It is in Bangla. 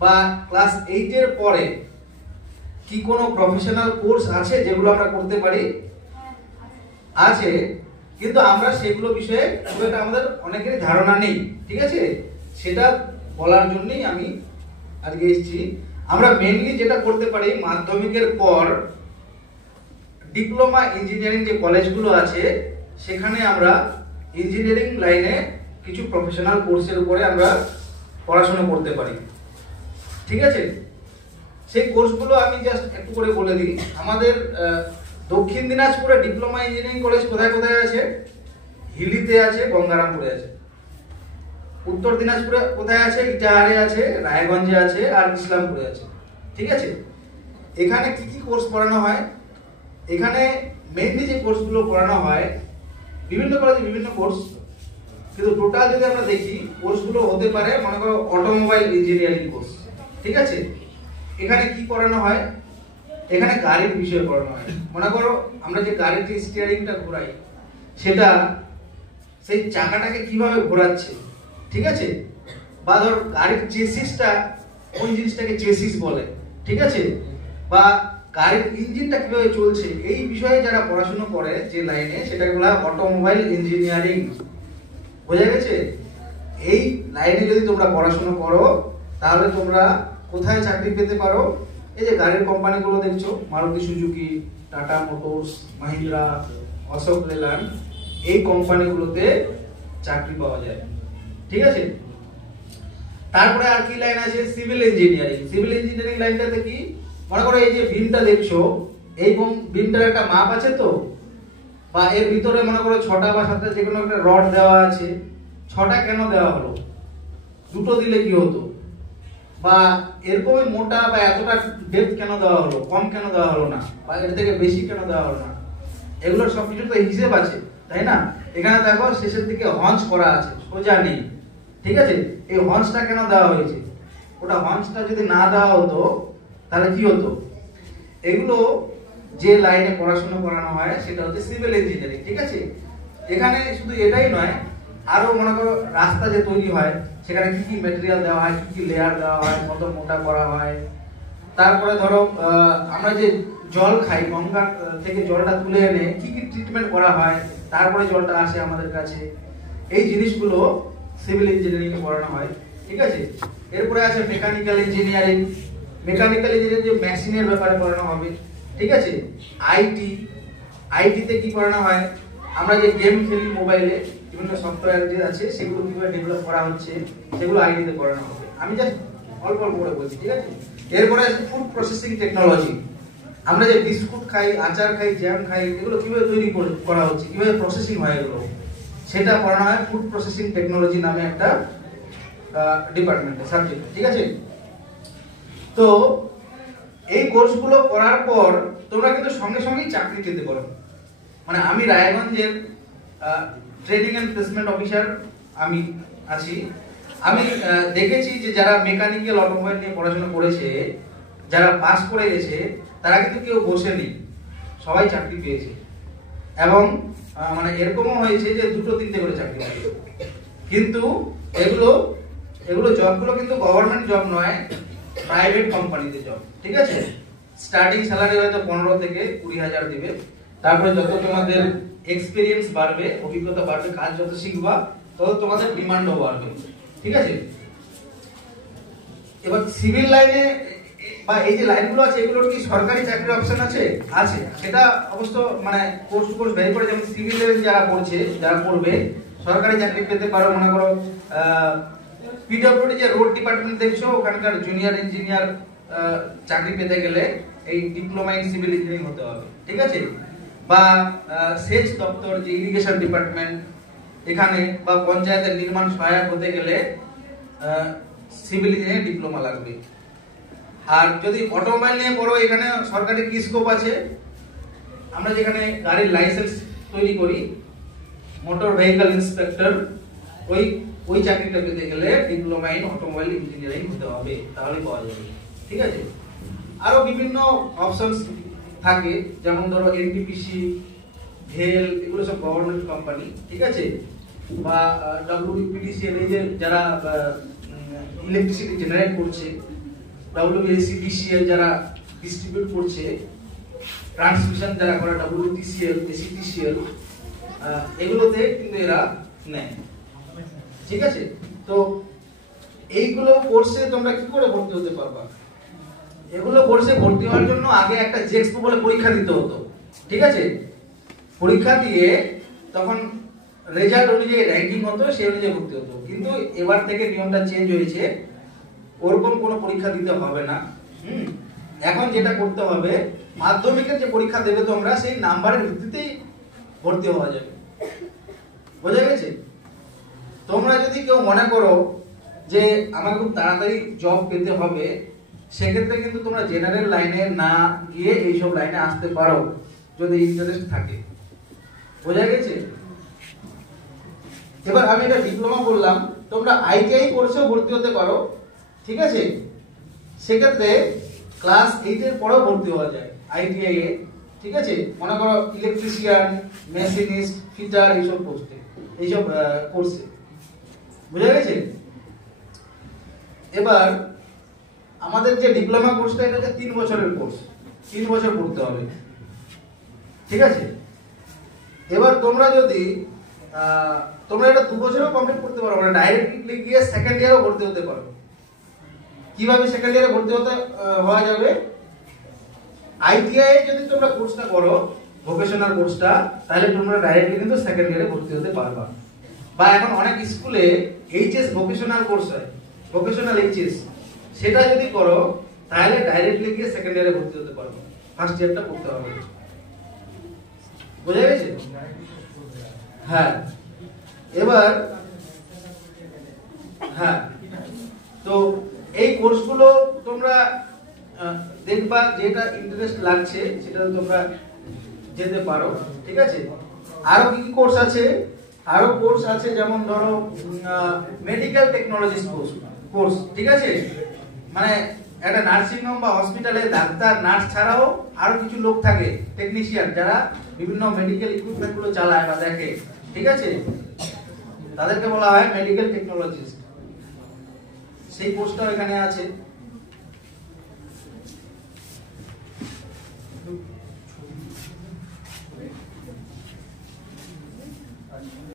বা ক্লাস 8 এর পরে কি কোনো প্রফেশনাল কোর্স আছে যেগুলো আমরা করতে পারি? আছে, কিন্তু আমরা সেগুলো বিষয়ে খুব একটা আমাদের অনেকেরই ধারণা নেই, ঠিক আছে? সেটা বলার জন্যই আমি আজকে এসেছি। আমরা মেইনলি যেটা করতে পারি, মাধ্যমিকের পর ডিপ্লোমা ইঞ্জিনিয়ারিং যে কলেজগুলো আছে সেখানে আমরা ইঞ্জিনিয়ারিং লাইনে কিছু প্রফেশনাল কোর্সের উপরে আমরা পড়াশোনা করতে পারি, ঠিক আছে? সেই কোর্সগুলো আমি জাস্ট একটু করে বলে দিই। আমাদের দক্ষিণ দিনাজপুরে ডিপ্লোমা ইঞ্জিনিয়ারিং কলেজ কোথায় কোথায় আছে? হিলিতে আছে, গঙ্গারামপুরে আছে। উত্তর দিনাজপুরে কোথায় আছে? ইটাহারে আছে, রায়গঞ্জে আছে, আর ইসলামপুরে আছে, ঠিক আছে? এখানে কি কি কোর্স পড়ানো হয়? এখানে মেইনলি যে কোর্সগুলো পড়ানো হয়, বিভিন্ন কলেজে বিভিন্ন কোর্স, কিন্তু টোটাল যদি আমরা দেখি কোর্সগুলো হতে পারে, মনে করো অটোমোবাইল ইঞ্জিনিয়ারিং কোর্স, ঠিক আছে? এখানে কি পড়ানো হয়? এখানে গাড়ির বিষয়ে পড়ানো হয়। মনে করো আমরা যে গাড়ির যে স্টিয়ারিংটা ঘোরাই, সেটা সেই চাকাটাকে কিভাবে ঘোরাচ্ছে, ঠিক আছে? বা ধর গাড়ির চেসিসটা, কোন জিনিসটাকে চেসিস বলে, ঠিক আছে? বা গাড়ির ইঞ্জিনটা কিভাবে চলছে, এই বিষয়ে যারা পড়াশোনা করে যে লাইনে, সেটাকে বলা হয় অটোমোবাইল ইঞ্জিনিয়ারিং। বোঝা গেছে? এই লাইনে যদি তোমরা পড়াশোনা করো তাহলে তোমরা কোথায় চাকরি পেতে পারো? এই যে গাড়ির কোম্পানিগুলো দেখছো, Maruti Suzuki, Tata Motors, Mahindra, Ashok Leyland, এই কোম্পানিগুলোতে চাকরি পাওয়া যায়, ঠিক আছে? তারপরে আর কি লাইন আছে? Civil engineering. সিভিল ইঞ্জিনিয়ারিং লাইনটাতে কি? মনে করো এই যে বিমটা দেখছো, এই বিমটার একটা মাপ আছে তো, বা এর ভিতরে মনে করো 6টা বা 7টা যে কোনো একটা রড দেওয়া আছে। 6টা কেন দেওয়া হলো? দুটো দিলে কি হতো? বা এরকমই মোটা বা এতটা ডেপথ কেন দেওয়া হলো, কম কেন দেওয়া হলো না, বা এর থেকে বেশি কেন দেওয়া হলো না? এগুলোর সবকিছু তো হিসেব আছে, তাই না? এখানে দেখো শেষের দিকে হঞ্চ করা আছে, সোজা নেই, ঠিক আছে? এই হঞ্চটা কেন দেওয়া হয়েছে? ওটা হঞ্চটা যদি না দেওয়া হতো তাহলে কি হতো? এগুলো যে লাইনে পড়াশোনা করানো হয় সেটা হচ্ছে সিভিল ইঞ্জিনিয়ারিং, ঠিক আছে? এখানে শুধু এটাই নয়, আরো মনে করো রাস্তা যে তৈরি হয় সেখানে কি কি ম্যাটেরিয়াল দেওয়া হয়, কি কি লেয়ার দেওয়া হয়, কত মোটা করা হয়। তারপরে ধরো আমরা যে জল খাই, গঙ্গা থেকে জলটা তুলে এনে কি কি ট্রিটমেন্ট করা হয়, তারপরে জলটা আসে আমাদের কাছে। এই জিনিসগুলো সিভিল ইঞ্জিনিয়ারিং এ পড়ানো হয়, ঠিক আছে? এরপরে আছে মেকানিক্যাল ইঞ্জিনিয়ারিং। মেকানিক্যাল ইঞ্জিনিয়ারিং যে মেশিনের ব্যাপারে পড়ানো হবে, ঠিক আছে? আইটি তে কি পড়ানো হয়? আমরা যে গেম খেলি মোবাইলে, বিভিন্ন সফটওয়্যার যে আছে সেগুলো কিভাবে ডেভেলপ করা হচ্ছে, সেগুলো আইটি তে পড়ানো হবে। আমি জাস্ট অল্প অল্প করে বলছি, ঠিক আছে? এরপরে আছে ফুড প্রসেসিং টেকনোলজি। আমরা যে বিস্কুট খাই, আচার খাই, জ্যাম খাই, এগুলো কিভাবে তৈরি করা হচ্ছে, কিভাবে প্রসেসিং হয়, এগুলো সেটা পড়ানো হয় ফুড প্রসেসিং টেকনোলজি নামে একটা ডিপার্টমেন্টে, সাবজেক্ট, ঠিক আছে? তো এই কোর্সগুলো করার পর তোমরা কিন্তু সঙ্গে সঙ্গেই চাকরি পেতে পারো। মানে আমি রায়গঞ্জের ট্রেনিং এন্ড প্লেসমেন্ট অফিসার আমি আছি। আমি দেখেছি যে যারা মেকানিক্যাল অটোমোবাইল নিয়ে পড়াশোনা করেছে, যারা পাস করে গেছে, তারা কিন্তু কেউ বসেনি, সবাই চাকরি পেয়েছে। এবং মানে এরকমও হয়েছে যে 2-3টে করে চাকরি পেয়েছে। কিন্তু এগুলো জবগুলো কিন্তু গভর্নমেন্ট জব নয়, প্রাইভেট কোম্পানিতে জব, ঠিক আছে? স্টার্টিং স্যালারি হয়তো 15 থেকে 20,000 দিবে। তারপরে যত তোমাদের এক্সপেরিয়েন্স বাড়বে, অভিজ্ঞতা বাড়বে, কাজ যত শিখবা, তত তোমাদের ডিমান্ডও বাড়বে, ঠিক আছে? এবার সিভিল লাইনে বা এই যে লাইনগুলো আছে, এগুলোর কি সরকারি চাকরির অপশন আছে? আছে। সেটা অবশ্য মানে কোর্স টু কোর্স ভ্যারি করে। যেমন সিভিলের যারা পড়বে সরকারি চাকরি পেতে পারো। মনে করো পিডব্লিউডি যে রোড ডিপার্টমেন্ট দেখছো, ওখানকার জুনিয়র ইঞ্জিনিয়ার চাকরি পেতে গেলে এই ডিপ্লোমা ইন সিভিল ইঞ্জিনিয়ারিং হতে হবে, ঠিক আছে? বা সেচ দপ্তর যে ইরিগেশন ডিপার্টমেন্ট, এখানে বা পঞ্চায়েতের নির্মাণ সহায়ক হতে গেলে সিভিল ইঞ্জিনিয়ারিং ডিপ্লোমা লাগবে। আর যদি অটোমোবাইল নিয়ে পড়ো, এখানে সরকারি কি স্কোপ আছে? আমরা যেখানে গাড়ির লাইসেন্স তৈরি করি, মোটর ভেহিকল ইন্সপেক্টর, ওই চাকরিটা পেতে গেলে ডিপ্লোমা ইন অটোমোবাইল ইঞ্জিনিয়ারিং হতে হবে, তাহলে পাওয়া যাবে, ঠিক আছে? আরো বিভিন্ন অপশনস থাকে, যেমন ধরো এনটিপিসি, ভেল, এগুলো সব গভর্নমেন্ট কোম্পানি, ঠিক আছে? বা ডব্লিউপিডিসিএল, এই যে যারা ইলেকট্রিসিটি জেনারেট করছে, WBSC-DCL যারা ডিস্ট্রিবিউট করছে, ট্রান্সমিশন যারা করে WTCL, ACTCL, এগুলোতে কিন্তু এরা নেয়। ঠিক আছে, তো এইগুলো কোর্সে তোমরা কি করে ভর্তি হতে পারবা? এগুলো কোর্সে ভর্তি হওয়ার জন্য আগে একটা জেক্সপো বলে পরীক্ষা দিতে হতো। ঠিক আছে, পরীক্ষা দিয়ে তখন রেজাল্ট অনুযায়ী র্যাঙ্কিং হতো, সেই অনুযায়ী ভর্তি হতো। কিন্তু এবার থেকে নিয়মটা চেঞ্জ হয়েছে, ওরকম কোনো পরীক্ষা দিতে হবে না। এখন যেটা করতে হবে, মাধ্যমিকের যে পরীক্ষা দেবে তোমরা, সেই নাম্বারের ভিত্তিতেই ভর্তি হওয়া যাবে। বোঝা গেছে? তোমরা যদি কেউ মনে করো যে আমার খুব তাড়াতাড়ি জব পেতে হবে, সেক্ষেত্রে কিন্তু তোমরা জেনারেল লাইনে না গিয়ে এইসব লাইনে আসতে পারো যদি ইন্টারেস্ট থাকে। বোঝা গেছে? এবার আমি এটা ডিপ্লোমা বললাম, তোমরা ITI কোর্সেও ভর্তি হতে পারো। ঠিক আছে, সেক্ষেত্রে ক্লাস 8 এর পরেও ভর্তি হওয়া যায় ITI এ। ঠিক আছে, মনে করো ইলেকট্রিশিয়ান, মেশিনিস্ট, ফিটার, এইসব পোস্টে, এইসব কোর্সে। বুঝা গেছে? এবার আমাদের যে ডিপ্লোমা কোর্সটা, এটা হচ্ছে 3 বছরের কোর্স, 3 বছর পড়তে হবে। ঠিক আছে, এবার তোমরা যদি তোমরা এটা 2 বছরেও কমপ্লিট করতে পারো, মানে ডাইরেক্টলি গিয়ে সেকেন্ড ইয়ারেও ভর্তি হতে পারো। কিভাবে সেকেন্ড ইয়ারে ভর্তি হওয়া যাবে? ITI যদি তোমরা কোর্সটা করো, ভোকেশনাল কোর্সটা, তাহলে তোমরা ডাইরেক্টলি কিন্তু সেকেন্ড ইয়ারে ভর্তি হতে পারবা। বা এখন অনেক স্কুলে HS ভোকেশনাল কোর্স হয়, ভোকেশনাল HS, সেটা যদি করো তাহলে ডাইরেক্টলি গিয়ে সেকেন্ড ইয়ারে ভর্তি হতে পারবে। ফার্স্ট ইয়ারটা করতে হবে। বুঝা গেছে? হ্যাঁ, এবার হ্যাঁ, তো এই কোর্সগুলো তোমরা দেখবা, যেটা ইন্টারেস্ট লাগছে সেটা তোমরা যেতে পারো। ঠিক আছে, আরো কি কি কোর্স আছে? আরো কোর্স আছে, যেমন ধরো মেডিকেল টেকনোলজিস্ট কোর্স। ঠিক আছে, মানে একটা নার্সিং হোম বা হসপিটালে ডাক্তার, নার্স ছাড়াও আরো কিছু লোক থাকে, টেকনিশিয়ান, যারা বিভিন্ন মেডিকেল ইকুইপমেন্ট গুলো চালায় বা দেখে। ঠিক আছে, তাদেরকে বলা হয় মেডিকেল টেকনোলজিস্ট। সেই কোর্সটাও এখানে আছে।